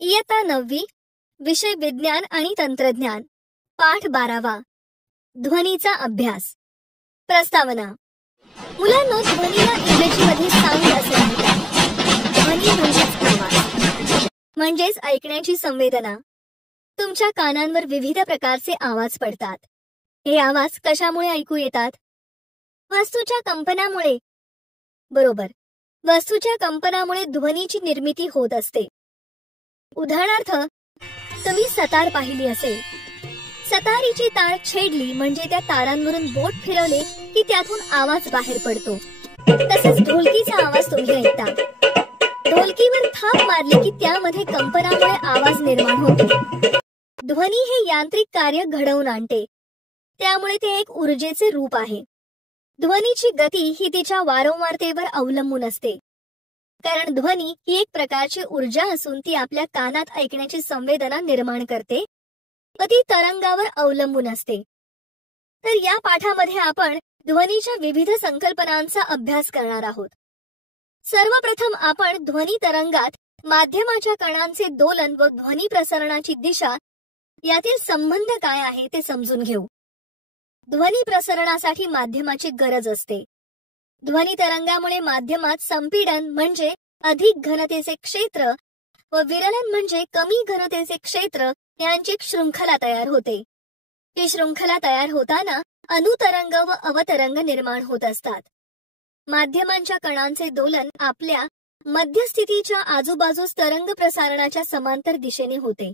इयत्ता 9वी, विषय विज्ञान आणि तंत्रज्ञान, पाठ 12वा, ध्वनीचा अभ्यास. प्रस्तावना. मुलांनो, ध्वनीला इंग्रजीमध्ये साऊंड असे म्हणतात. ध्वनी म्हणजेच आवाज, म्हणजेच ऐकण्याची संवेदना. तुमच्या कानांवर विविध प्रकारचे आवाज पडतात. हे आवाज कशामुळे ऐकू येतात? वस्तूच्या कंपनामुळे. बरोबर, वस्तूच्या कंपनामुळे ध्वनीची निर्मिती होत असते. उदाहरणार्थ, तुम्ही सतार पाहिली असेल. सतारीची तार छेडली म्हणजे त्या तारांवरून बोट फिरवले की त्यातून आवाज बाहेर पडतो. तसेच ढोलकीचा आवाज तुम्ही ऐकता. ढोलकीवर थाप मारली की त्यामध्ये कंपनामुळे आवाज निर्माण होतो. ध्वनी हे यांत्रिक कार्य घडवून आणते, त्यामुळे ते एक ऊर्जेचे रूप आहे. ध्वनीची गती ही तिच्या वारंवारतेवर अवलंबून असते, कारण ध्वनी ही एक प्रकारची ऊर्जा असून ती आपल्या कानात ऐकण्याची संवेदना निर्माण करते व ती तरंगावर अवलंबून असते. तर या पाठामध्ये आपण ध्वनीच्या विविध संकल्पनांचा अभ्यास करणार आहोत. सर्वप्रथम आपण ध्वनी तरंगात माध्यमाच्या कणांचे दोलन व ध्वनी प्रसरणाची दिशा यातील संबंध काय आहे ते समजून घेऊ. ध्वनी प्रसरणासाठी माध्यमाची गरज असते. ध्वनी तरंगामुळे माध्यमात संपीडन म्हणजे अधिक घनतेचे क्षेत्र व विरलन म्हणजे कमी घनतेचे क्षेत्र यांची एक शृंखला तयार होते. ही शृंखला तयार होताना अनुतरंग व अवतरंग निर्माण होत असतात. माध्यमांच्या कणांचे दोलन आपल्या मध्यस्थितीच्या आजूबाजूस तरंग प्रसारणाच्या समांतर दिशेने होते.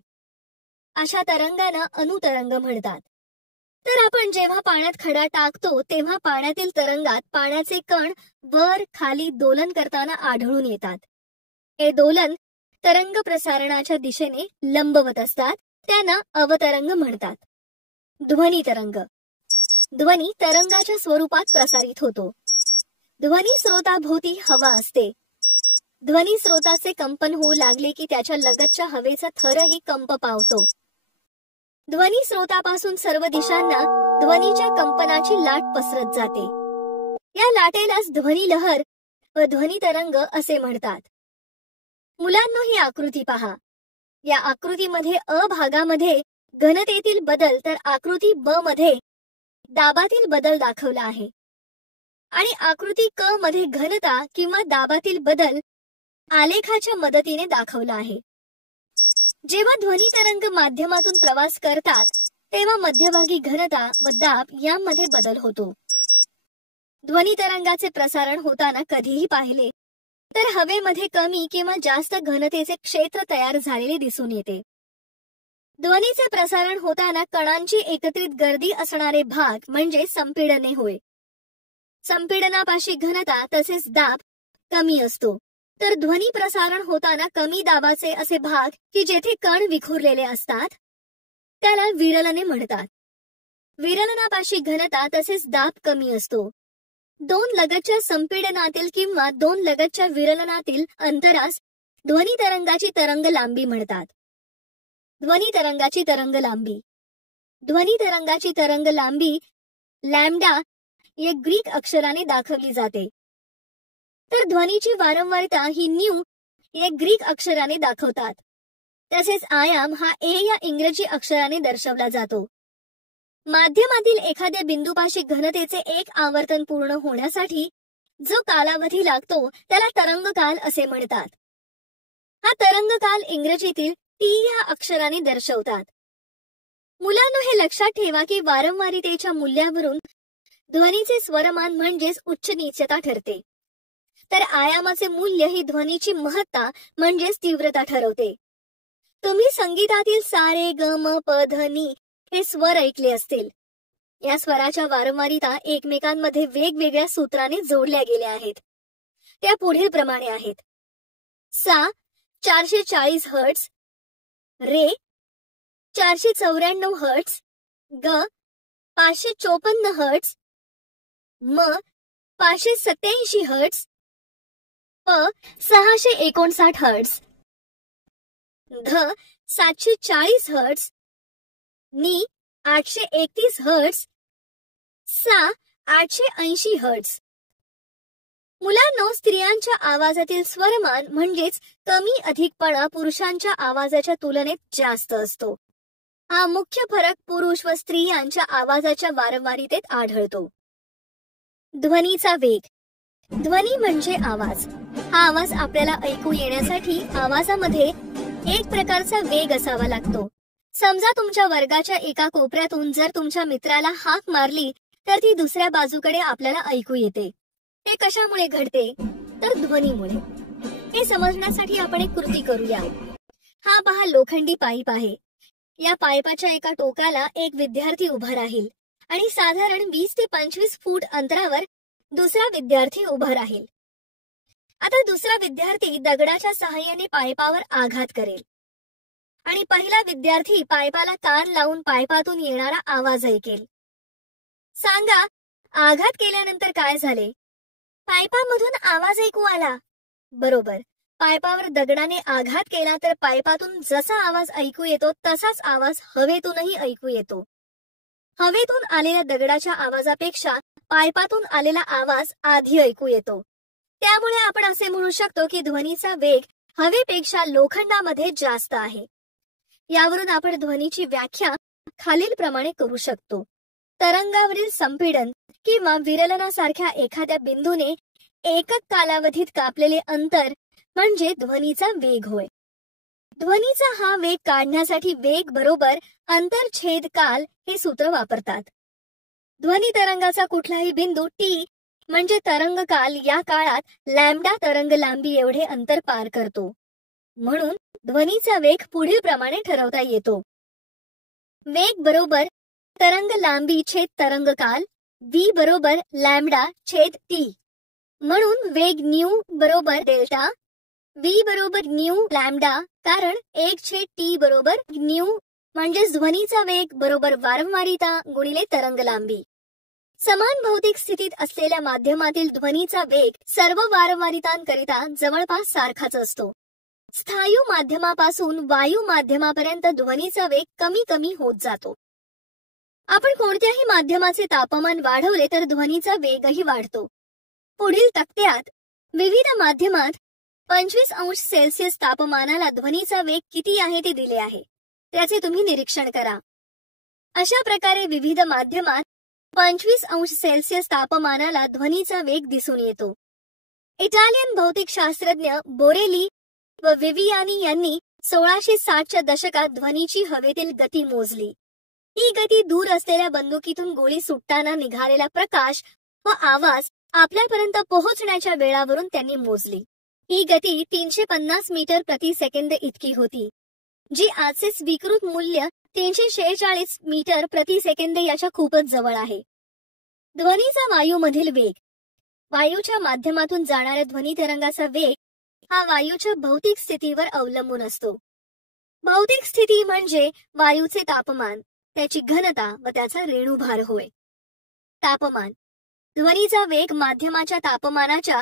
अशा तरंगांना अनुतरंग म्हणतात. तर आपण जेव्हा पाण्यात खडा टाकतो तेव्हा पाण्यातील तरंगात पाण्याचे कण वर खाली दोलन करताना आढळून येतात. हे दोलन तरंग प्रसारणाच्या दिशेने लंबवत असतात, त्यांना अवतरंग म्हणतात. ध्वनी तरंग. ध्वनी तरंगाच्या स्वरूपात प्रसारित होतो. ध्वनी स्रोताभोवती हवा असते. ध्वनी स्रोताचे कंपन होऊ लागले की त्याच्या लगतच्या हवेचा थरही कंप पावतो. ध्वनी स्रोतापासून सर्व दिशांना ध्वनीच्या कंपनाची लाट पसरत जाते. या लाटेलाच ध्वनी लहर व ध्वनी तरंग असे म्हणतात. मुलांनो, ही आकृती पहा. या आकृतीमध्ये अ भागामध्ये घनतेतील बदल तर आकृती ब मध्ये दाबातील बदल दाखवला आहे आणि आकृती क मध्ये घनता किंवा दाबातील बदल आलेखाच्या मदतीने दाखवला आहे. जेव्हा ध्वनी तरंग माध्यमातून प्रवास करतात तेव्हा मध्यभागी घनता व दाब यामध्ये बदल होतो. ध्वनी तरंगाचे प्रसारण होताना कधीही पाहिले तर हवेमध्ये कमी किंवा जास्त घनतेचे क्षेत्र तयार झालेले दिसून येते. ध्वनीचे प्रसारण होताना कणांची एकत्रित गर्दी असणारे भाग म्हणजे संपीडने होय. संपीडनापाशी घनता तसेच दाब कमी असतो. तर ध्वनी प्रसारण होताना कमी दाबाचे असे भाग की जेथे कण विखुरलेले असतात त्याला विरलने म्हणतात. विरलनापाशी घनता तसेच दाब कमी असतो. दोन लगतच्या संपीडनातील किंवा दोन लगतच्या विरलनातील अंतरास ध्वनी तरंगाची तरंग लांबी म्हणतात. ध्वनी तरंगाची तरंग लांबी. ध्वनी तरंगाची तरंग लांबी लॅम्डा या ग्रीक अक्षराने दाखवली जाते. तर ध्वनीची वारंवारता ही न्यू या ग्रीक अक्षराने दाखवतात. तसेच आयाम हा ए या इंग्रजी अक्षराने दर्शवला जातो. माध्यमातील एखाद्या बिंदूपाशी घनतेचे एक आवर्तन पूर्ण होण्यासाठी जो कालावधी लागतो त्याला तरंगकाल असे म्हणतात. हा तरंगकाल इंग्रजीतील टी या अक्षराने दर्शवतात. मुलांनो, हे लक्षात ठेवा की वारंवारतेच्या मूल्यावरून ध्वनीचे स्वरमान म्हणजेच उच्च नीचता ठरते. तर आयामाचे मूल्य ही ध्वनीची महत्ता म्हणजेच तीव्रता ठरवते. तुम्ही संगीतातील सा रे ग म प ध नी हे स्वर ऐकले असतील. या स्वराच्या वारंवारता एकमेकांमध्ये वेगवेगळ्या सूत्राने जोडल्या गेल्या आहेत. त्या पुढील प्रमाणे आहेत. सा 440 हर्ट्ज, रे 494 हर्ट्ज, ग 554 हर्ट्ज, म 587 हर्ट्ज, प 659 हर्ट्ज, ध 740 हर्ट्ज, नी 831 हर्ट्ज, सा 880 हर्ट्ज. मुलांनो, स्त्रियांच्या आवाजातील स्वरमान म्हणजेच कमी अधिकपणा पुरुषांच्या आवाजाच्या तुलनेत जास्त असतो. हा मुख्य फरक पुरुष व स्त्रियांच्या आवाजाच्या वारंवारितेत आढळतो. ध्वनीचा वेग. ध्वनी म्हणजे आवाज. हा आवाज आपल्याला ऐकू येण्यासाठी आवाजामध्ये एक प्रकारचा वेग असावा लागतो. समजा तुमच्या वर्गाच्या एका कोपऱ्यातून जर तुमच्या मित्राला हाक मारली तर ती दुसऱ्या बाजूकडे आपल्याला ऐकू येते. हे कशामुळे घडते? तर ध्वनीमुळे. हे समजण्यासाठी आपण एक कृती करूया. हा पहा, लोखंडी पाईप आहे. या पाईपाच्या एका टोकाला एक विद्यार्थी उभा राहील आणि साधारण 20 ते 25 फूट अंतरावर दुसरा विद्यार्थी उभा राहील. आता दुसरा विद्यार्थी दगडाच्या सहाय्याने पाईपावर आघात करेल आणि पहिला विद्यार्थी पाईपाला कान लावून पाईपातून येणारा आवाज ऐकेल. सांगा, आघात केल्यानंतर काय झाले? पाईपामधून आवाज ऐकू आला. बरोबर. पाईपावर दगडाने आघात केला तर पाईपातून जसा आवाज ऐकू येतो तसाच आवाज हवेतूनही ऐकू येतो. हवेतून आलेल्या दगडाच्या आवाजापेक्षा पाईपातून आलेला आवाज आधी ऐकू येतो. त्यामुळे आपण असे म्हणू शकतो की ध्वनीचा वेग हवेपेक्षा लोखंडामध्ये जास्त आहे. यावरून आपण ध्वनीची व्याख्या खालीलप्रमाणे करू शकतो. तरंगावरील संपीडन किंवा विरलनासारख्या एखाद्या बिंदूने एकक कालावधीत कापलेले अंतर म्हणजे ध्वनीचा वेग होय. ध्वनीचा हा वेग काढण्यासाठी वेग बरोबर अंतर छेद काल हे सूत्र वापरतात. ध्वनी तरंगाचा कुठलाही बिंदू टी म्हणजे तरंगकाल या काळात लॅम्बडा तरंग लांबी एवढे अंतर पार करतो. म्हणून ध्वनीचा वेग पुढील प्रमाणे ठरवता येतो. वेग बरोबर तरंग लांबी छेद तरंगकाल, v बरोबर लॅम्बडा छेद टी. म्हणून वेग न्यू बरोबर डेल्टा, v बरोबर न्यू लॅम्बडा, कारण 1/t बरोबर न्यू म्हणजे ध्वनीचा वेग बरोबर वारंवारिता गुणिले तरंग लांबी. समान भौतिक स्थितीत असलेल्या माध्यमातील ध्वनीचा वेग सर्व वारंवारितांकरिता जवळपास सारखाच असतो. स्थायू माध्यमापासून वायू माध्यमापर्यंत ध्वनीचा वेग कमी कमी होत जातो. आपण कोणत्याही माध्यमाचे तापमान वाढवले तर ध्वनीचा वेगही वाढतो. पुढील तक्त्यात विविध माध्यमात 25 अंश सेल्सिअस तापमानाला ध्वनीचा वेग किती आहे ते दिले आहे. त्याचे तुम्ही निरीक्षण करा. अशा प्रकारे विविध माध्यमात 25 अंश सेल्सिअस तापमानाला ध्वनीचा वेग दिसून येतो. इटालियन भौतिकशास्त्रज्ञ बोरेली व विवियानी यांनी 1660च्या दशकात ध्वनीची हवेतील गती मोजली. ही गती दूर असलेल्या बंदुकीतून गोळी सुटताना निघालेला प्रकाश व आवाज आपल्यापर्यंत पोहोचण्याच्या वेळावरून त्यांनी मोजली. ही गती 350 मीटर प्रति सेकंद इतकी होती, जी आजचे स्वीकृत मूल्य 346 मीटर प्रति सेकंद याच्या खूपच जवळ आहे. ध्वनीचा वायूमधील वेग. वायूच्या माध्यमातून जाणाऱ्या ध्वनी तरंगाचा वेग हा वायूच्या भौतिक स्थितीवर अवलंबून असतो. भौतिक स्थिती म्हणजे वायूचे तापमान, त्याची घनता व त्याचा रेणुभार होय. तापमान. ध्वनीचा वेग माध्यमाच्या तापमानाच्या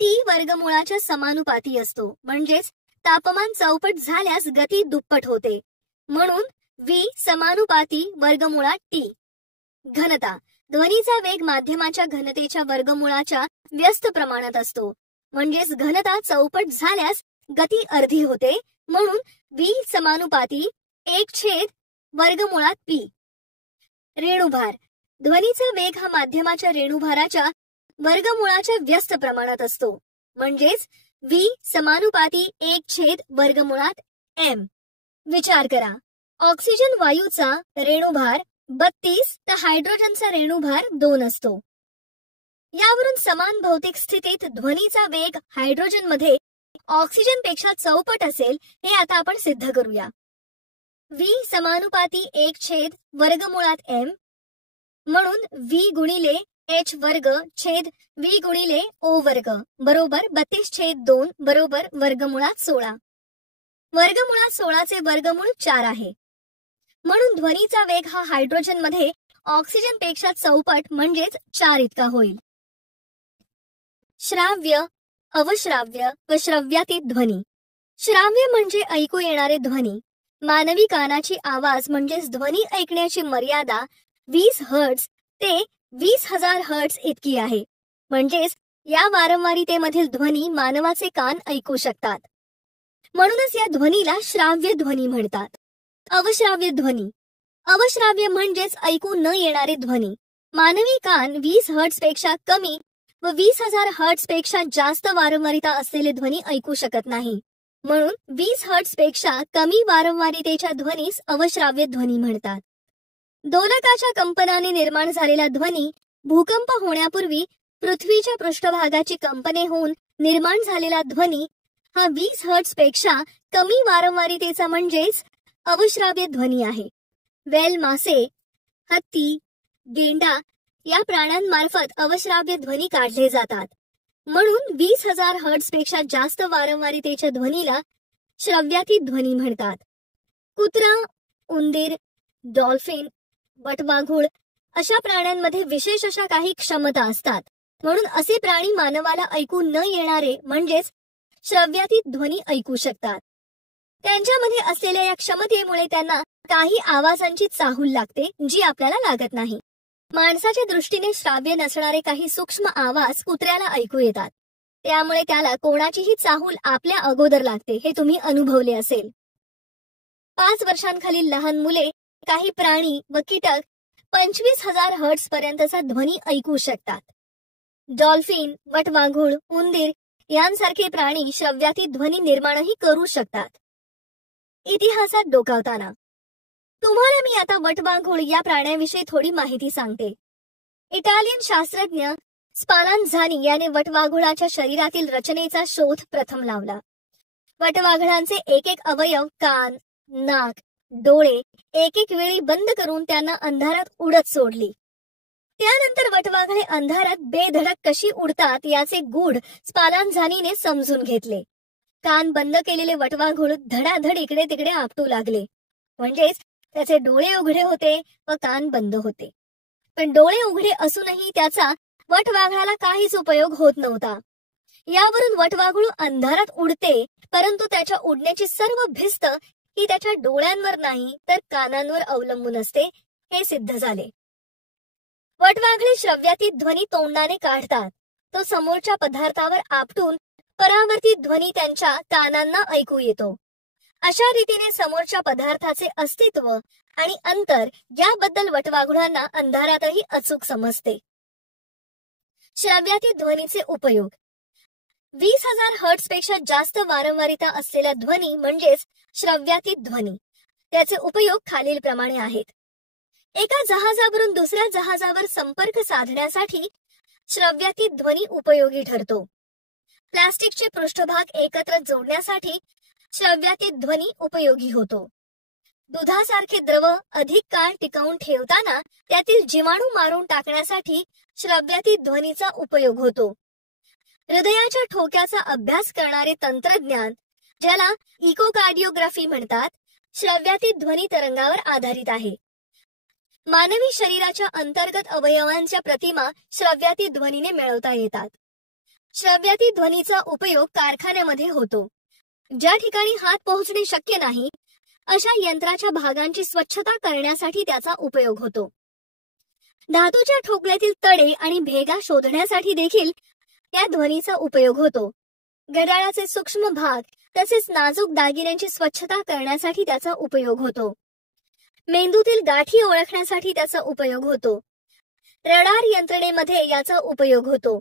टी वर्गमुळाच्या समानुपाती असतो. म्हणजेच तापमान चौपट झाल्यास गती दुप्पट होते. म्हणून v समानुपाती वर्गमुळात टी. घनता. ध्वनीचा वेग माध्यमाच्या घनतेच्या वर्गमुळाच्या व्यस्त प्रमाणात असतो. म्हणजेच घनता चौपट झाल्यास गती अर्धी होते. म्हणून v समानुपाती 1 वर्गमुळात p. रेणुभार. ध्वनीचा वेग हा माध्यमाच्या रेणुभाराच्या वर्गमुळाच्या व्यस्त प्रमाणात असतो. म्हणजेच v समानुपाती 1 वर्गमुळात m. विचार करा. ऑक्सिजन वायूचा रेणुभार 32 तर हायड्रोजनचा रेणुभार 2 असतो. यावरून समान भौतिक स्थितीत ध्वनीचा वेग हायड्रोजन मध्ये ऑक्सिजन पेक्षा चौपट असेल हे आता आपण सिद्ध करूया. v समानुपाती 1 वर्गमुळात m. म्हणून v गुणिले h वर्ग छेद v गुणिले o वर्ग बरोबर 32/2 बरोबर वर्गमुळात 16. वर्गमुळात 16चे वर्गमूळ 4 आहे. म्हणून ध्वनीचा वेग हा हायड्रोजन मध्ये ऑक्सिजन पेक्षा चौपट म्हणजेच 4 इतका होईल. श्राव्य, अवश्राव्य व श्रव्यातीत ध्वनी. श्राव्य म्हणजे ऐकू येणारे ध्वनी. मानवी कानाची आवाज म्हणजेच ध्वनी ऐकण्याची मर्यादा 20 हर्ट्झ ते 20,000 हर्ट्झ इतकी आहे. म्हणजेच या वारंवारितेमधील ध्वनी मानवाचे कान ऐकू शकतात. म्हणूनच या ध्वनीला श्राव्य ध्वनी म्हणतात. अवश्राव्य ध्वनी. अवश्राव्य म्हणजेच ऐकू न येणारे ध्वनी. मानवी कान 20 हर्ट्झ पेक्षा कमी व 20,000 हर्ट्झ पेक्षा जास्त वारंवारिता असलेले ध्वनी ऐकू शकत नाही. म्हणून 20 हर्ट्झ पेक्षा कमी वारंवारितेच्या ध्वनीस अवश्राव्य ध्वनी म्हणतात. दोलकाच्या कंपनाने निर्माण झालेला ध्वनी भूकंप होण्यापूर्वी पृथ्वीच्या पृष्ठभागाची कंपने होऊन निर्माण झालेला ध्वनी हा 20 हर्ट्झ पेक्षा कमी वारंवारितेचा म्हणजेच अवश्राव्य ध्वनी आहे. वेल, मासे, हत्ती, गेंडा या प्राण्यांमार्फत अवश्राव्य ध्वनी काढले जातात. म्हणून 20,000 हर्ट्झ पेक्षा जास्त वारंवारितेच्या ध्वनीला श्रव्यातीत ध्वनी म्हणतात. कुत्रा, उंदीर, डॉल्फिन, वटवाघूळ अशा प्राण्यांमध्ये विशेष अशा काही क्षमता असतात. म्हणून असे प्राणी मानवाला ऐकू न येणारे म्हणजेच श्रव्यातीत ध्वनी ऐकू शकतात. त्यांच्यामध्ये असलेल्या या क्षमतेमुळे त्यांना काही आवाजांची चाहूल लागते जी आपल्याला लागत नाही. माणसाच्या दृष्टीने श्राव्य नसणारे काही सूक्ष्म आवाज कुत्र्याला ऐकू येतात. त्यामुळे त्याला कोणाचीही चाहूल आपल्या अगोदर लागते, हे तुम्ही अनुभवले असेल. 5 वर्षांखालील लहान मुले, काही प्राणी व कीटक 25,000 हर्ट्झ पर्यंतचा ध्वनी ऐकू शकतात. डॉल्फिन, वटवाघूळ, उंदीर यांसारखे प्राणी श्रव्यातीत ध्वनी निर्माणही करू शकतात. इतिहासात डोकावताना तुम्हाला मी आता वटवाघूळ या प्राण्याविषयी थोडी माहिती सांगते. इटालियन शास्त्रज्ञ स्पालांझानी याने वटवाघुळाच्या शरीरातील रचनेचा शोध प्रथम लावला. वटवाघळांचे एक एक अवयव, कान, नाक, डोळे एक एक वेळी बंद करून त्यांना अंधारात उडत सोडली. त्यानंतर वटवाघळे अंधारात बेधडक कशी उडतात याचे गूढ स्पालांझानीने समजून घेतले. कान बंद केलेले वटवाघूळ धडाधड इकडे तिकडे आपटू लागले. म्हणजेच त्याचे डोळे उघडे होते व कान बंद होते. पण डोळे उघडे असूनही त्याचा वटवाघळाला काहीच उपयोग होत नव्हता. यावरून वटवाघूळ अंधारात उडते, परंतु त्याच्या उडण्याची सर्व भिस्त ही त्याच्या डोळ्यांवर नाही तर कानांवर अवलंबून असते, हे सिद्ध झाले. वटवाघळे श्रव्यातीत ध्वनी तोंडाने काढतात. तो समोरच्या पदार्थावर आपटून परावर्तित ध्वनी त्यांच्या कानांना ऐकू येतो. अशा रीतीने समोरच्या पदार्थाचे अस्तित्व आणि अंतर याबद्दल वटवाघुळांना अंधारातही अचूक समजते. श्रव्यातीत ध्वनीचे उपयोग. 20,000 हर्ट्झ पेक्षा जास्त वारंवारिता असलेला ध्वनी म्हणजेच श्रव्यातीत ध्वनी. त्याचे उपयोग खालील प्रमाणे आहेत. एका जहाजावरून दुसऱ्या जहाजावर संपर्क साधण्यासाठी श्रव्यातीत ध्वनी उपयोगी ठरतो. प्लास्टिकचे पृष्ठभाग एकत्र जोडण्यासाठी श्रव्यातीत ध्वनी उपयोगी होतो. दुधासारखे द्रव अधिक काळ टिकवून ठेवताना त्यातील जीवाणू मारून टाकण्यासाठी श्रव्यातीत ध्वनीचा उपयोग होतो. हृदयाच्या ठोक्याचा अभ्यास करणारे तंत्रज्ञान, ज्याला इकोकार्डिओग्राफी म्हणतात, श्रव्यातीत ध्वनी तरंगावर आधारित आहे. मानवी शरीराच्या अंतर्गत अवयवांच्या प्रतिमा श्रव्यातीत ध्वनीने मिळवता येतात. श्रव्यातीत ध्वनीचा उपयोग कारखान्यामध्ये होतो. ज्या ठिकाणी हात पोहोचणे शक्य नाही अशा यंत्राच्या भागांची स्वच्छता करण्यासाठी त्याचा उपयोग होतो. धातूच्या ठोकळ्यातील तडे आणि भेगा शोधण्यासाठी देखील या ध्वनीचा उपयोग होतो. घड्याळाचे सूक्ष्म भाग तसेच नाजूक दागिन्यांची स्वच्छता करण्यासाठी त्याचा उपयोग होतो. मेंदूतील गाठी ओळखण्यासाठी त्याचा उपयोग होतो. रडार यंत्रणेमध्ये याचा उपयोग होतो.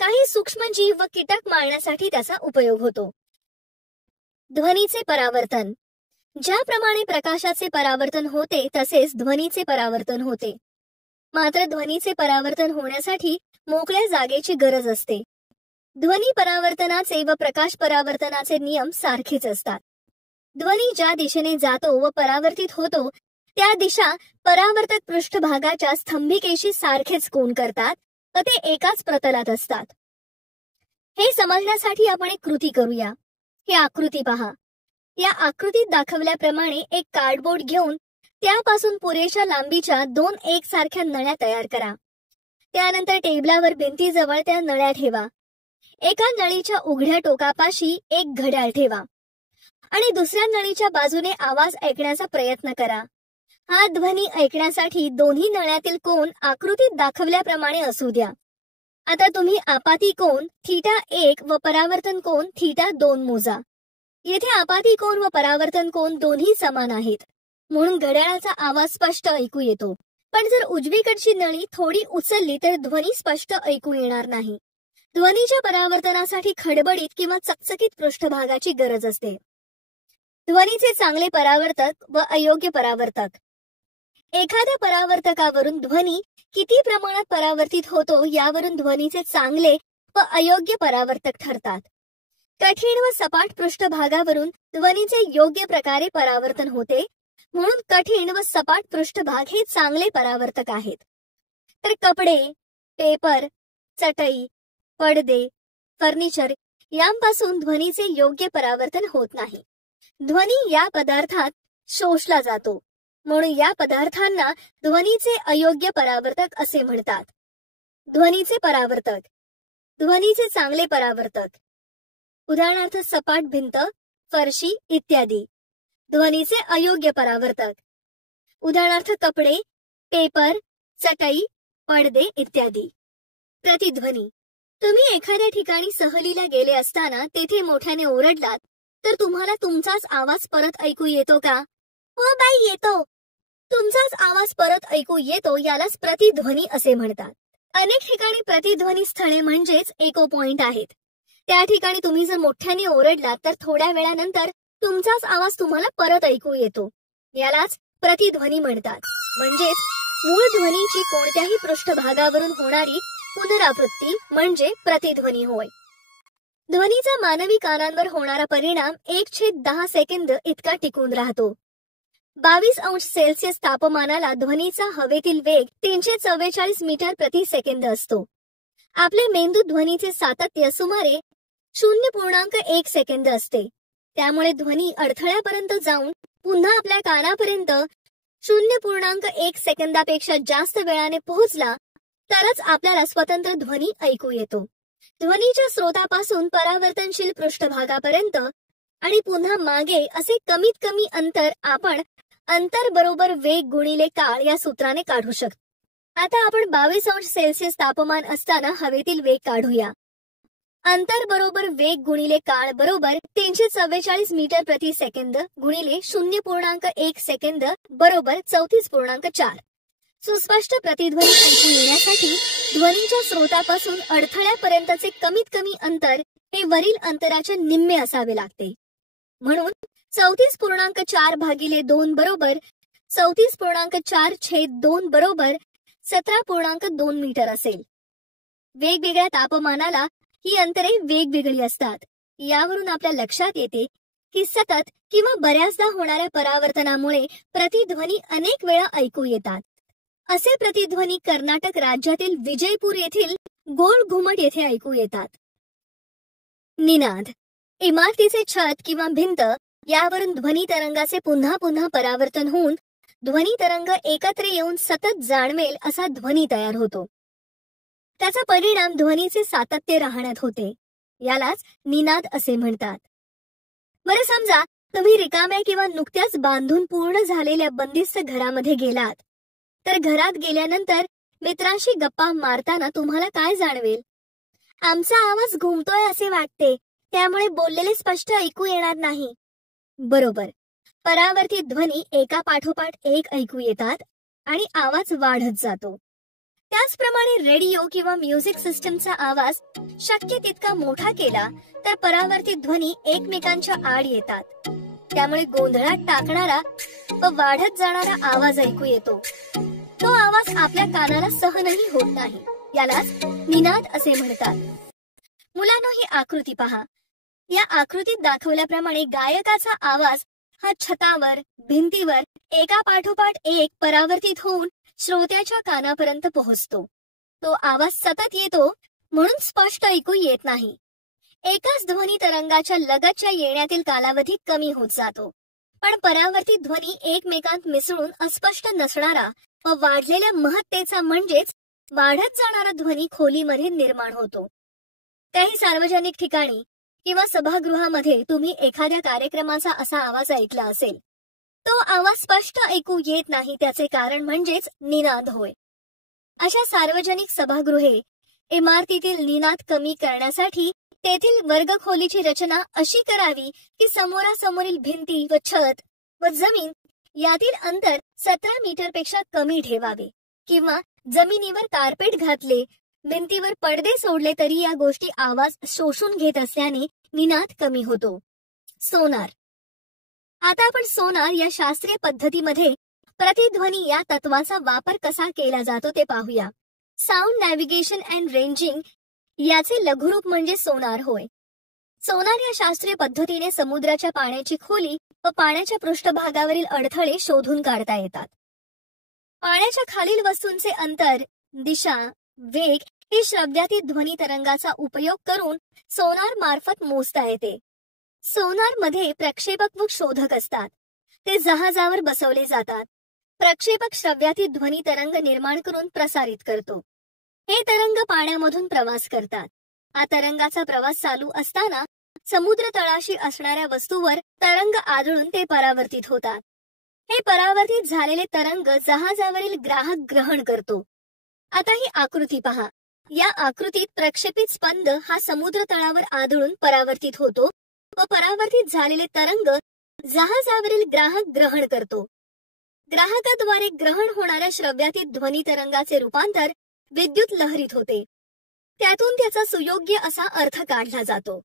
काही सूक्ष्म जीव व कीटक मारण्यासाठी त्याचा उपयोग होतो. ध्वनीचे परावर्तन. ज्याप्रमाणे प्रकाशाचे परावर्तन होते तसेच ध्वनीचे परावर्तन होते. मात्र ध्वनीचे परावर्तन होण्यासाठी मोकळ्या जागेची गरज असते. ध्वनी परावर्तनाचे व प्रकाश परावर्तनाचे नियम सारखेच असतात. ध्वनी ज्या दिशेने जातो व परावर्तित होतो त्या दिशा परावर्तक पृष्ठभागाच्या स्तंभिकेशी सारखेच कोन करतात व ते एकाच प्रतलात असतात. हे समजण्यासाठी आपण एक कृती करूया. ही आकृती पहा. या आकृतीत दाखवल्याप्रमाणे एक कार्डबोर्ड घेऊन त्यापासून पुरेशा लांबीच्या 2 एकसारख्या नळ्या तयार करा. त्यानंतर टेबलावर भिंतीजवळ त्या नळ्या ठेवा. एका नळीच्या उघड्या टोकापाशी एक घड्याळ ठेवा आणि दुसऱ्या नळीच्या बाजूने आवाज ऐकण्याचा प्रयत्न करा. हा ध्वनी ऐकण्यासाठी दोन्ही नळ्यातील कोन आकृतीत दाखवल्याप्रमाणे असू द्या. आता तुम्ही आपाती कोन θ1 व परावर्तन कोन θ2 मोजा. येथे आपाती कोन व परावर्तन कोन दोन्ही समान आहेत, म्हणून घड्याळाचा आवाज स्पष्ट ऐकू येतो. पण जर उजवीकडची नळी थोडी उचलली तर ध्वनी स्पष्ट ऐकू येणार नाही. ध्वनीच्या परावर्तनासाठी खडबडीत किंवा चकचकीत पृष्ठभागाची गरज असते. ध्वनीचे चांगले परावर्तक व अयोग्य परावर्तक. एखाद्या परावर्तकावरून ध्वनी किती प्रमाणात परावर्तित होतो यावरून ध्वनीचे चांगले व अयोग्य परावर्तक ठरतात. कठीण व सपाट पृष्ठभागावरून ध्वनीचे योग्य प्रकारे परावर्तन होते, म्हणून कठीण व सपाट पृष्ठभाग हे चांगले परावर्तक आहेत. तर कपडे, पेपर, चटई, पडदे, फर्निचर यांपासून ध्वनीचे योग्य परावर्तन होत नाही. ध्वनी या पदार्थात शोषला जातो, म्हणून या पदार्थांना ध्वनीचे अयोग्य परावर्तक असे म्हणतात. ध्वनीचे परावर्तक. ध्वनीचे चांगले परावर्तक. उदाहरणार्थ सपाट भिंत, फरशी इत्यादी. ध्वनीचे अयोग्य परावर्तक. उदाहरणार्थ कपडे, पेपर, चटई, पडदे इत्यादी. प्रतिध्वनी. तुम्ही एखाद्या ठिकाणी सहलीला गेले असताना तेथे मोठ्याने ओरडलात तर तुम्हाला तुमचाच आवाज परत ऐकू येतो का? हो बाई, येतो. तुमचाच आवाज परत ऐकू येतो यालाच प्रतिध्वनी असे म्हणतात. अनेक ठिकाणी प्रतिध्वनी स्थळे म्हणजेच इको पॉइंट आहेत. त्या ठिकाणी तुम्ही जर मोठ्याने ओरडलात तर थोड्या वेळानंतर तुमचाच आवाज तुम्हाला परत ऐकू येतो. यालाच प्रतिध्वनी म्हणतात. म्हणजेच मूळ ध्वनीची कोणत्याही पृष्ठभागावरून होणारी पुनरावृत्ती म्हणजे प्रतिध्वनी होय. ध्वनीचा मानवी कानांवर होणारा परिणाम 1/10 सेकंद इतका टिकून राहतो. 22°C तापमानाला ध्वनीचा हवेतील वेग 344 मीटर प्रति सेकंद असतो. आपले मेंदू ध्वनीचे सातत्य सुमारे 0.1 सेकंद असते. त्यामुळे ध्वनी अडथळ्यापर्यंत जाऊन पुन्हा आपल्या कानापर्यंत 0.1 सेकंदापेक्षा जास्त वेळाने पोहोचला तरच आपल्याला स्वतंत्र ध्वनी ऐकू येतो. ध्वनीच्या स्रोतापासून परावर्तनशील पृष्ठभागापर्यंत आणि पुन्हा मागे असे कमीत कमी अंतर आपण अंतर बरोबर वेग गुणिले काळ या सूत्राने काढू शकतो. आता आपण 22°C तापमान असताना हवेतील वेग काढूया. अंतर बरोबर वेग गुणिले काळ बरोबर 344 मीटर प्रति सेकंद गुणिले 0.1 सेकंद बरोबर 34.4. सुस्पष्ट प्रतिध्वनी ऐकू येण्यासाठी ध्वनीच्या स्रोतापासून अडथळ्यापर्यंतचे कमीत कमी अंतर हे वरील अंतराच्या निम्मे असावे लागते. म्हणून 34.4 भागिले 2 बरोबर 34.4/2 बरोबर 17.2 मीटर असेल. वेगवेगळ्या तापमानाला ही अंतरे वेगवेगळी असतात. यावरून आपल्या लक्षात येते की सतत किंवा बऱ्याचदा होणाऱ्या परावर्तनामुळे प्रतिध्वनी अनेक वेळा ऐकू येतात. असे प्रतिध्वनी कर्नाटक राज्यातील विजयपूर येथील गोल घुमट येथे ऐकू येतात. निनाद. इमारतीचे छत किंवा भिंत यावरून ध्वनी तरंगाचे पुन्हा पुन्हा परावर्तन होऊन ध्वनी तरंग एकत्र येऊन सतत जाणवेल असा ध्वनी तयार होतो. त्याचा परिणाम ध्वनीचे सातत्य राहण्यात होते. यालाच निनाद असे म्हणतात. बरं, समजा तुम्ही रिकाम्या किंवा नुकत्याच बांधून पूर्ण झालेल्या बंदिस्त घरामध्ये गेलात तर घरात गेल्यानंतर मित्रांशी गप्पा मारताना तुम्हाला काय जाणवेल? आमचा आवाज घुमतोय असे वाटते, त्यामुळे बोललेले स्पष्ट ऐकू येणार नाही. बरोबर. परावर्तित ध्वनी एका पाठोपाठ एक ऐकू येतात आणि आवाज वाढत जातो. त्याचप्रमाणे रेडिओ किंवा म्युझिक सिस्टमचा आवाज शक्य तितका मोठा केला तर परावर्तित ध्वनी एकमेकांच्या आड येतात. त्यामुळे गोंधळात टाकणारा व वाढत जाणारा आवाज ऐकू येतो. तो आवाज आपल्या कानाला सहनही होत नाही. यालाच निनाद असे म्हणतात. मुलांनो, ही आकृती पहा. या आकृतीत दाखवल्याप्रमाणे गायकाचा आवाज हा छतावर, भिंतीवर एका पाठोपाठ एक परावर्तित होऊन श्रोत्याच्या कानापर्यंत पोहोचतो. तो आवाज सतत येतो म्हणून स्पष्ट ऐकू येत नाही. एकाच ध्वनी तरंगाच्या लगतच्या येण्यातील कालावधी कमी होत जातो. पण परावर्तित ध्वनी एकमेकांत मिसळून अस्पष्ट नसणारा व वाढलेल्या महत्तेचा म्हणजेच वाढत जाणारा ध्वनी खोलीमध्ये निर्माण होतो. काही सार्वजनिक ठिकाणी किंवा सभागृहामध्ये तुम्ही एखाद्या कार्यक्रमाचा असा आवाज ऐकला असेल. तो आवाज स्पष्ट ऐकू येत नाही, त्याचे कारण म्हणजेच निनाद होय. अशा सार्वजनिक सभागृहे इमारतीतील निनाद कमी करण्यासाठी तेथील वर्गखोलीची रचना अशी करावी की समोरासमोरील भिंती व छत व जमीन यातील अंतर 17 मीटरपेक्षा कमी ठेवावे, किंवा जमिनीवर कार्पेट घातले, भिंतीवर पडदे सोडले तरी या गोष्टी आवाज शोषून घेत असल्याने निनाद कमी होतो. सोनार. आता आपण सोनार या शास्त्रीय पद्धतीमध्ये प्रतिध्वनी या तत्वाचा वापर कसा केला जातो ते पाहूया. साऊंड नॅव्हिगेशन अँड रेंजिंग याचे लघुरूप म्हणजे सोनार होय. सोनार या शास्त्रीय पद्धतीने समुद्राच्या पाण्याची खोली व पाण्याच्या पृष्ठभागावरील अडथळे शोधून काढता येतात. पाण्याच्या खालील वस्तूंचे अंतर, दिशा, वेग हे श्रव्यातीत ध्वनी तरंगाचा उपयोग करून सोनार मार्फत मोजता येते. सोनार मध्ये प्रक्षेपक व शोधक असतात. ते जहाजावर बसवले जातात. प्रक्षेपक श्रव्यातीत ध्वनी तरंग निर्माण करून प्रसारित करतो. हे तरंग पाण्यामधून प्रवास करतात. हा तरंगाचा प्रवास चालू असताना समुद्र तळाशी असणाऱ्या वस्तूवर तरंग आदळून ते परावर्तित होतात. हे परावर्तित झालेले तरंग जहाजावरील ग्राहक ग्रहण करतो. आता ही आकृती पहा. या आकृतीत प्रक्षेपित स्पंद हा समुद्र तळावर आदळून परावर्तित होतो व परावर्तित झालेले तरंग जहाजावरील ग्राहक ग्रहण करतो. ग्राहकाद्वारे ग्रहण होणाऱ्या श्रव्यातीत ध्वनी तरंगाचे रूपांतर विद्युत लहरीत होते. त्यातून त्याचा सुयोग्य असा अर्थ काढला जातो.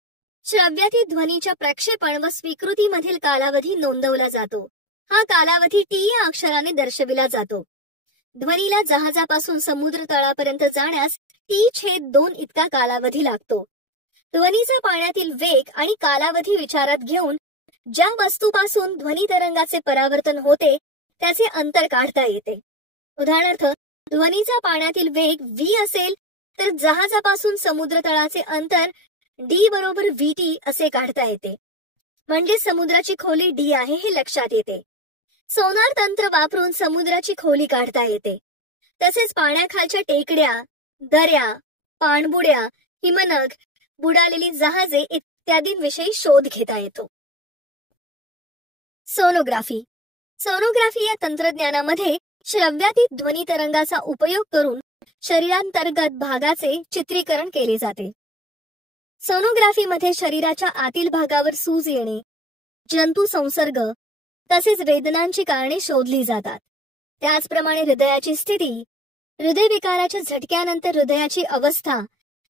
श्रव्यातीत ध्वनीच्या प्रक्षेपण व स्वीकृतीमधील कालावधी नोंदवला जातो. हा कालावधी टी या अक्षराने दर्शविला जातो. ध्वनीला जहाजापासून समुद्र तळापर्यंत जाण्यास T/2 इतका कालावधी लागतो. ध्वनीचा पाण्यातील वेग आणि कालावधी विचारात घेऊन ज्या वस्तूपासून ध्वनी तरंगाचे परावर्तन होते त्याचे अंतर काढता येते. उदाहरणार्थ, ध्वनीचा पाण्यातील वेग v असेल तर जहाजापासून समुद्र तळाचे अंतर d बरोबर vt असे काढता येते. म्हणजे समुद्राची खोली d आहे हे लक्षात येते. सोनार तंत्र वापरून समुद्राची खोली काढता येते. तसेच पाण्याखालच्या टेकड्या, दऱ्या, पाणबुड्या, हिमनग, बुडालेली जहाजे इत्यादींविषयी शोध घेता येतो. सोनोग्राफी. सोनोग्राफी या तंत्रज्ञानामध्ये श्रव्यातीत ध्वनी तरंगाचा उपयोग करून शरीरांतर्गत भागाचे चित्रीकरण केले जाते. सोनोग्राफीमध्ये शरीराच्या आतील भागावर सूज येणे, जंतू संसर्ग तसेच वेदनांची कारणे शोधली जातात. त्याचप्रमाणे हृदयाची स्थिती, हृदयविकाराच्या झटक्यानंतर हृदयाची अवस्था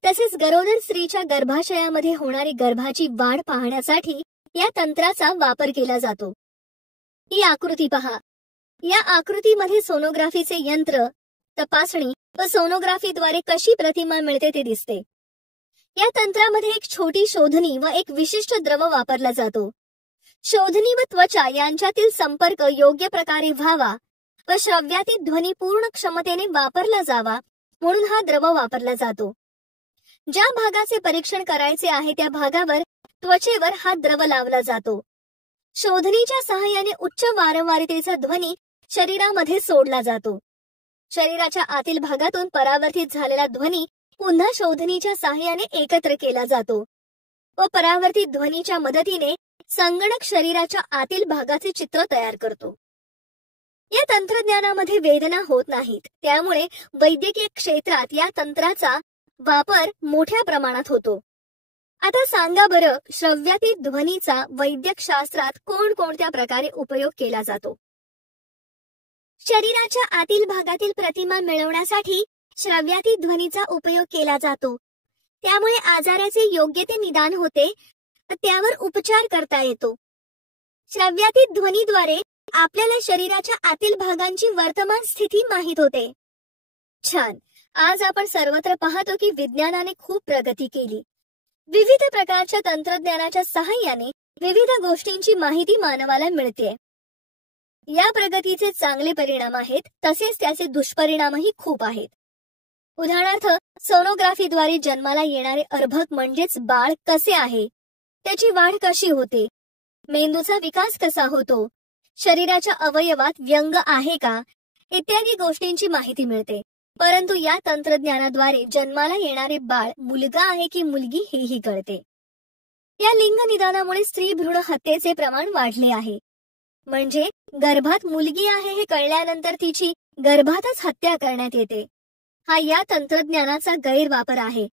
तसेच गरोदर स्त्रीच्या गर्भाशयामध्ये होणारी गर्भाची वाढ पाहण्यासाठी या तंत्राचा वापर केला जातो. ही आकृती पहा. या आकृतीमध्ये सोनोग्राफीचे यंत्र, तपासणी व सोनोग्राफीद्वारे कशी प्रतिमा मिळते ते दिसते. या तंत्रामध्ये एक छोटी शोधणी व एक विशिष्ट द्रव वापरला जातो. शोधणी व त्वचा यांच्यातील संपर्क योग्य प्रकारे व्हावा व श्रव्यातीत ध्वनी पूर्ण क्षमतेने वापरला जावा म्हणून हा द्रव वापरला जातो. ज्या भागाचे परीक्षण करायचे आहे त्या भागावर त्वचेवर हा द्रव लावला जातो. शोधणीच्या सहाय्याने उच्च वारंवारतेचा ध्वनी शरीरामध्ये सोडला जातो. शरीराच्या आतील भागातून परावर्तित झालेला ध्वनी पुन्हा शोधणीच्या सहाय्याने एकत्र केला जातो व परावर्तित ध्वनीच्या मदतीने संगणक शरीराच्या आतील भागाचे चित्र तयार करतो. या तंत्रज्ञानामध्ये वेदना होत नाहीत. त्यामुळे वैद्यकीय क्षेत्रात या तंत्राचा वापर मोठ्या प्रमाणात होतो. आता सांगा बरं, श्रव्यातीत ध्वनीचा वैद्यक शास्त्रात कोणकोणत्या प्रकारे उपयोग केला जातो? शरीराच्या आतील भागातील प्रतिमा मिळवण्यासाठी श्रव्यातीत ध्वनीचा उपयोग केला जातो. त्यामुळे आजाराचे योग्य ते निदान होते, त्यावर उपचार करता येतो. श्रव्यातीत ध्वनीद्वारे आपल्याला शरीराच्या आतील भागांची वर्तमान स्थिती माहित होते. छान. आज आपण सर्वत्र पाहतो की विज्ञानाने खूप प्रगती केली. विविध प्रकारच्या तंत्रज्ञानाच्या सहाय्याने विविध गोष्टींची माहिती मानवाला मिळते. या प्रगतीचे चांगले परिणाम आहेत, तसेच त्याचे दुष्परिणामही खूप आहेत. उदाहरणार्थ, सोनोग्राफीद्वारे जन्माला येणारे अर्भक म्हणजेच बाळ कसे आहे, त्याची वाढ कशी होते, मेंदूचा विकास कसा होतो, शरीराच्या अवयवात व्यंग आहे का, इत्यादी गोष्टींची माहिती मिळते. परंतु या तंत्रज्ञानाद्वारे जन्माला येणारे बाळ मुलगा आहे की मुलगी हेही कळते. या लिंग निदानामुळे स्त्री भ्रूण हत्येचे प्रमाण वाढले आहे. म्हणजे गर्भात मुलगी आहे हे कळल्यानंतर तिची गर्भातच हत्या करण्यात येते. हा या तंत्रज्ञानाचा गैरवापर आहे.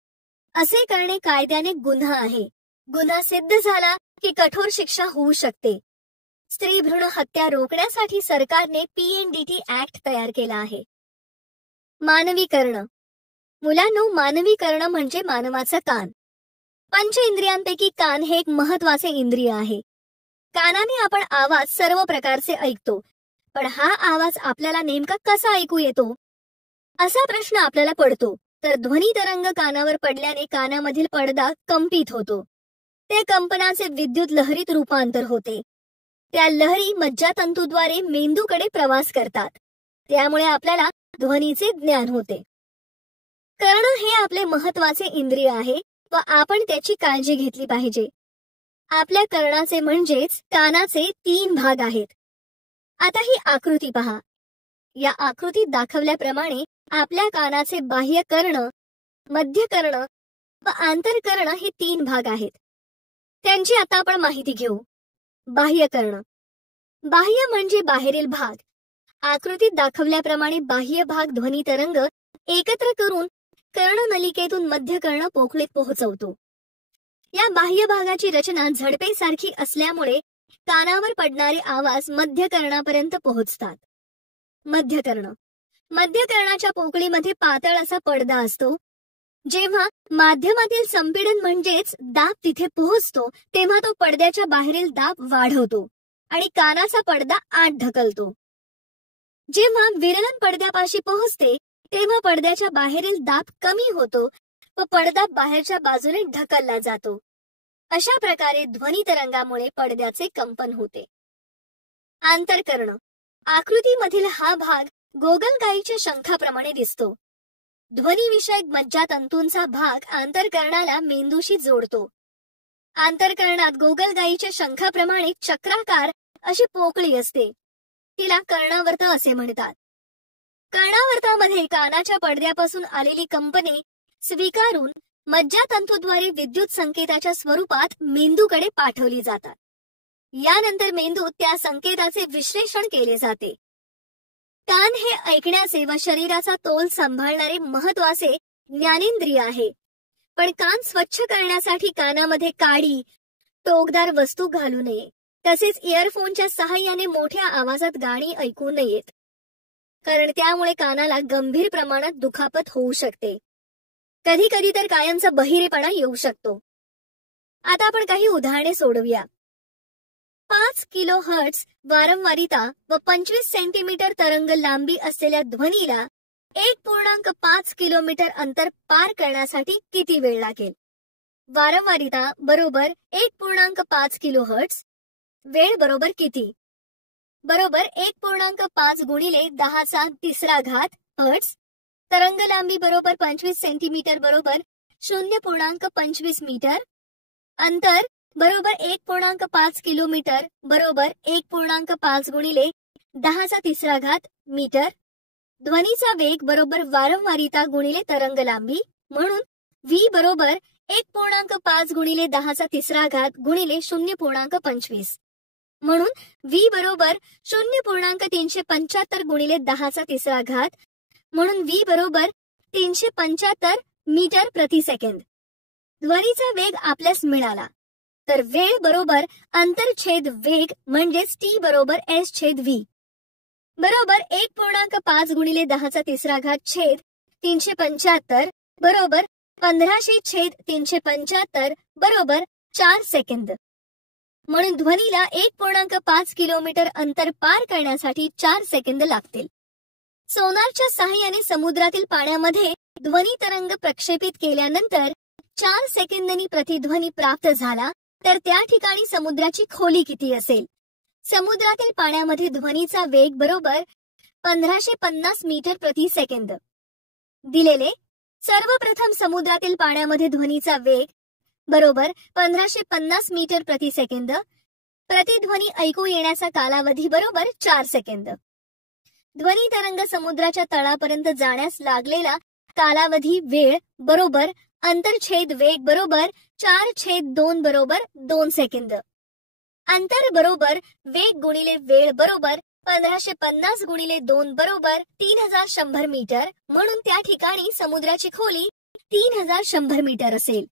असे करणे कायद्याने गुन्हा आहे. गुन्हा सिद्ध झाला की कठोर शिक्षा होऊ शकते. स्त्री भ्रूण हत्या रोखण्यासाठी सरकारने PNDT ऍक्ट तयार केला आहे. मानवीकरण. मुलांनो, मानवीकरण म्हणजे मानवाचा कान. पंच इंद्रियांपैकी कान हे एक महत्वाचे इंद्रिय आहे. कानाने आपण आवाज सर्व प्रकारचे ऐकतो, पण हा आवाज आपल्याला नेमका कसा ऐकू येतो असा प्रश्न आपल्याला पडतो. तर ध्वनी तरंग कानावर पडल्याने कानामधील पडदा कंपित होतो. त्या कंपनाचे विद्युत लहरीत रूपांतर होते. त्या लहरी मज्जातंतूद्वारे मेंदूकडे प्रवास करतात. त्यामुळे आपल्याला ध्वनीचे ज्ञान होते. कर्ण हे आपले महत्वाचे इंद्रिय आहे व आपण त्याची काळजी घेतली पाहिजे. आपल्या कर्णाचे म्हणजेच कानाचे 3 भाग आहेत. आता ही आकृती पहा. या आकृतीत दाखवल्याप्रमाणे आपल्या कानाचे बाह्य कर्ण, मध्य कर्ण व आंतरकर्ण हे 3 भाग आहेत. त्यांची आता आपण माहिती घेऊ. बाह्य कर्ण. बाह्य म्हणजे बाहेरील भाग. आकृतीत दाखवल्याप्रमाणे बाह्य भाग ध्वनी तरंग एकत्र करून कर्णनलिकेतून मध्य कर्ण पोकळीत पोहोचवतो. या बाह्य भागाची रचना झडपेसारखी असल्यामुळे कानावर पडणारे आवाज मध्य कर्णापर्यंत पोहोचतात. मध्य कर्ण. मध्य कर्णाच्या पोकळीमध्ये पातळ असा पडदा असतो. जेव्हा माध्यमातील संपीडन म्हणजेच दाब तिथे पोहोचतो तेव्हा तो पडद्याच्या बाहेरील दाब वाढवतो आणि कानाचा पडदा आत ढकलतो. जेव्हा विरलन पडद्यापाशी पोहोचते तेव्हा पडद्याच्या बाहेरील दाब कमी होतो व पडदा बाहेरच्या बाजूने ढकलला जातो. अशा प्रकारे ध्वनी तरंगामुळे पडद्याचे कंपन होते. आंतरकर्ण. आकृतीमधील हा भाग गोगलगाईच्या शंखाप्रमाणे दिसतो. ध्वनीविषयक मज्जातंतूंचा भाग आंतरकर्णाला मेंदूशी जोडतो. आंतरकर्णात गोगलगाईच्या शंखाप्रमाणे चक्राकार अशी पोकळी असते. तिला कर्णावर्त असे म्हणतात. कर्णावर्तामध्ये कानाच्या पडद्यापासून आलेली कंपने स्वीकारून मज्जातंतूद्वारे विद्युत संकेताच्या स्वरूपात मेंदूकडे पाठवली जातात. यानंतर मेंदूत त्या संकेताचे विश्लेषण केले जाते. कान हे ऐकण्याचे व शरीराचा तोल सांभाळणारे महत्वाचे ज्ञानेंद्रिय आहे. पण कान स्वच्छ करण्यासाठी कानामध्ये काडी, टोकदार वस्तू घालू नये. तसेच इयरफोनच्या सहाय्याने मोठ्या आवाजात गाणी ऐकू नयेत, कारण त्यामुळे कानाला गंभीर प्रमाणात दुखापत होऊ शकते. कधी कधी तर कायमचा बहिरेपणा येऊ शकतो. आता आपण काही उदाहरणे सोडवूया. 5 किलोहर्ट्झ वारंवारिता व 25 सेंटीमीटर तरंग लांबी असलेल्या ध्वनीला 1.5 किलोमीटर अंतर पार करण्यासाठी किती वेळ लागेल? वारंवारिता बरोबर 1.5 किलोहर्ट्झ. वेळ बरोबर किती? बरोबर 1.5 गुणिले 10⁻³ हर्ट्झ. तरंग लांबी बरोबर 25 सेंटीमीटर बरोबर 0.25 मीटर. अंतर बरोबर 1.5 किलोमीटर बरोबर 1.5 गुणिले 10⁻³ मीटर. ध्वनीचा वेग बरोबर वारंवारिता गुणिले तरंग लांबी, म्हणून V बरोबर 1.5 गुणिले 10⁻³ गुणिले 0.25, म्हणून V बरोबर 0.375 गुणिले 10⁻³, म्हणून V बरोबर 375 मीटर प्रति सेकंद. ध्वनीचा वेग आपल्यास मिळाला तर वेळ बरोबर अंतर छेद वेग म्हणजेच T बरोबर S छेद V बरोबर 1.5 गुणिले 10⁻³ छेद 375 बरोबर 1500 छेद 375 बरोबर 4 सेकंद. म्हणून ध्वनीला 1.5 किलोमीटर अंतर पार करण्यासाठी 4 सेकंद लागतील. सोनारच्या सहाय्याने समुद्रातील पाण्यामध्ये ध्वनी तरंग प्रक्षेपित केल्यानंतर 4 सेकंदांनी प्रतिध्वनी प्राप्त झाला तर त्या ठिकाणी समुद्राची खोली किती असेल? समुद्रातील पाण्यामध्ये ध्वनीचा वेग बरोबर 1550 मीटर प्रति सेकंद. दिलेले सर्वप्रथम समुद्रातील पाण्यामध्ये ध्वनीचा वेग बरोबर 1550 मीटर प्रति सेकंद. प्रतिध्वनी ऐकू येण्याचा कालावधी बरोबर 4 सेकंद. ध्वनी तरंग समुद्राच्या तळापर्यंत जाण्यास लागलेला कालावधी वेळ बरोबर अंतर छेद वेग बरोबर 4/2 बरोबर 2 सेकंद. अंतर बरोबर वेग गुणिले वेळ बरोबर 1550 गुणिले 2 बरोबर 3100 मीटर, म्हणून त्या ठिकाणी समुद्राची खोली 3100 मीटर असेल.